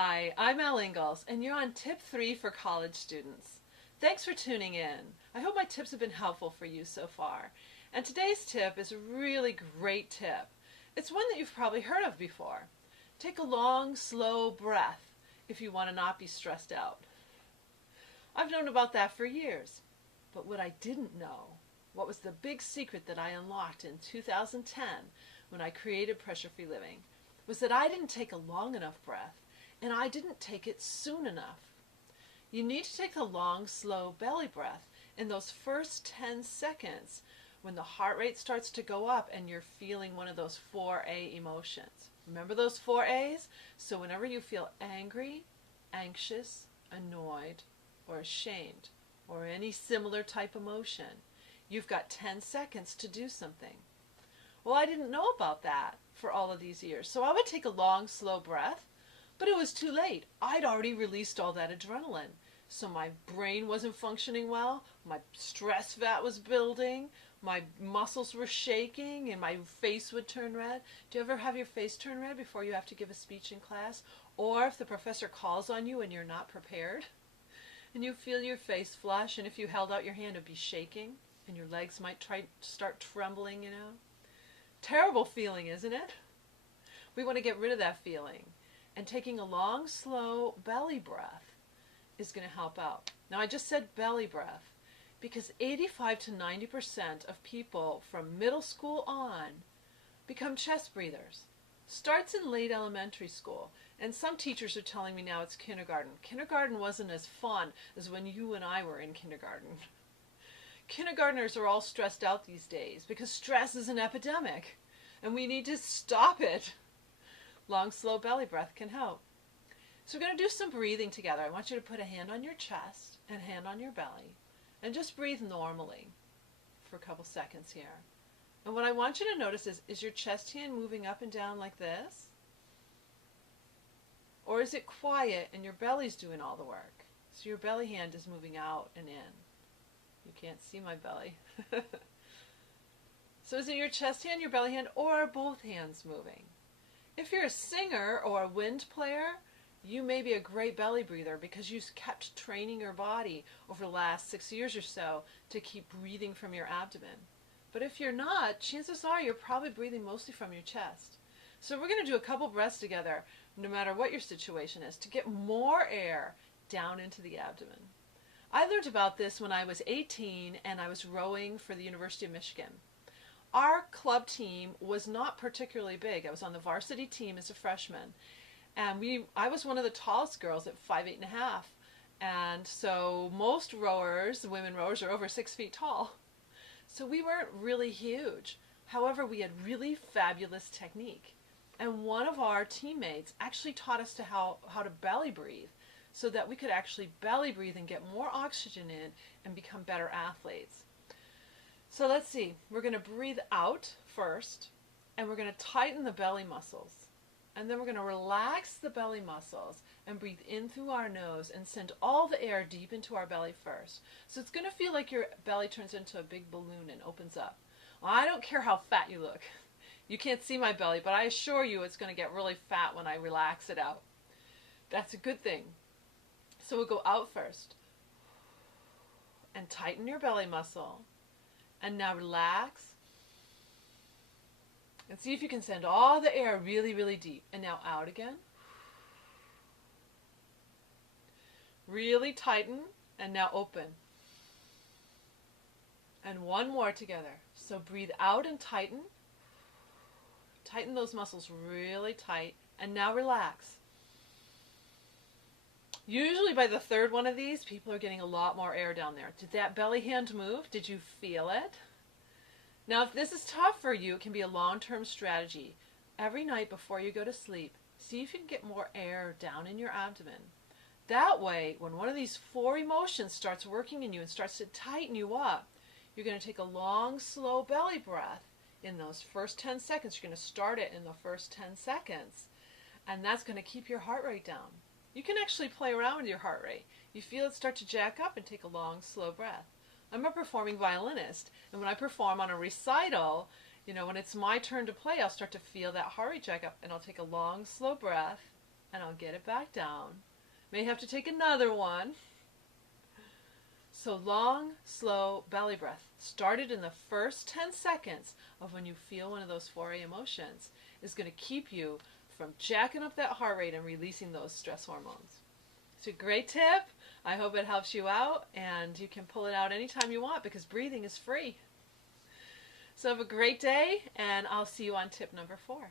Hi, I'm Al Ingalls, and you're on tip 3 for college students. Thanks for tuning in. I hope my tips have been helpful for you so far. And today's tip is a really great tip. It's one that you've probably heard of before. Take a long, slow breath if you want to not be stressed out. I've known about that for years, but what I didn't know, what was the big secret that I unlocked in 2010 when I created Pressure Free Living, was that I didn't take a long enough breath, and I didn't take it soon enough. You need to take a long, slow belly breath in those first 10 seconds when the heart rate starts to go up and you're feeling one of those 4A emotions. Remember those 4A's? So whenever you feel angry, anxious, annoyed, or ashamed, or any similar type emotion, you've got 10 seconds to do something. Well, I didn't know about that for all of these years, so I would take a long, slow breath, but it was too late. I'd already released all that adrenaline, so my brain wasn't functioning well, my stress vat was building, my muscles were shaking, and my face would turn red. Do you ever have your face turn red before you have to give a speech in class? Or if the professor calls on you and you're not prepared? And you feel your face flush, and if you held out your hand, it would be shaking, and your legs might start trembling, you know? Terrible feeling, isn't it? We want to get rid of that feeling. And taking a long, slow belly breath is going to help out. Now, I just said belly breath because 85 to 90% of people from middle school on become chest breathers. Starts in late elementary school, and some teachers are telling me now it's kindergarten. Kindergarten wasn't as fun as when you and I were in kindergarten. Kindergartners are all stressed out these days because stress is an epidemic, and we need to stop it. Long, slow belly breath can help. So we're going to do some breathing together. I want you to put a hand on your chest and a hand on your belly, and just breathe normally for a couple seconds here. And what I want you to notice is your chest hand moving up and down like this? Or is it quiet and your belly's doing all the work? So your belly hand is moving out and in. You can't see my belly. So is it your chest hand, your belly hand, or are both hands moving? If you're a singer or a wind player, you may be a great belly breather because you've kept training your body over the last 6 years or so to keep breathing from your abdomen. But if you're not, chances are you're probably breathing mostly from your chest. So we're going to do a couple breaths together, no matter what your situation is, to get more air down into the abdomen. I learned about this when I was 18 and I was rowing for the University of Michigan. Our club team was not particularly big. I was on the varsity team as a freshman, and I was one of the tallest girls at 5'8.5", and so most rowers, women rowers, are over 6 feet tall. So we weren't really huge. However, we had really fabulous technique, and one of our teammates actually taught us how to belly breathe, so that we could actually belly breathe and get more oxygen in and become better athletes. So let's see, we're going to breathe out first, and we're going to tighten the belly muscles. And then we're going to relax the belly muscles and breathe in through our nose and send all the air deep into our belly first. So it's going to feel like your belly turns into a big balloon and opens up. Well, I don't care how fat you look. You can't see my belly, but I assure you it's going to get really fat when I relax it out. That's a good thing. So we'll go out first and tighten your belly muscle. And now relax. And see if you can send all the air really, really deep. And now out again. Really tighten. And now open. And one more together. So breathe out and tighten. Tighten those muscles really tight. And now relax. Usually by the third one of these, people are getting a lot more air down there. Did that belly hand move? Did you feel it? Now, if this is tough for you, it can be a long-term strategy. Every night before you go to sleep, see if you can get more air down in your abdomen. That way, when one of these 4 emotions starts working in you and starts to tighten you up, you're going to take a long, slow belly breath in those first 10 seconds. You're going to start it in the first 10 seconds, and that's going to keep your heart rate down. You can actually play around with your heart rate. You feel it start to jack up and take a long, slow breath. I'm a performing violinist, and when I perform on a recital, when it's my turn to play, I'll start to feel that heart rate jack up, and I'll take a long, slow breath, and I'll get it back down. May have to take another one. So long, slow belly breath, started in the first 10 seconds of when you feel one of those 4A emotions, is going to keep you from jacking up that heart rate and releasing those stress hormones. It's a great tip. I hope it helps you out, and you can pull it out anytime you want because breathing is free. So have a great day, and I'll see you on tip number 4.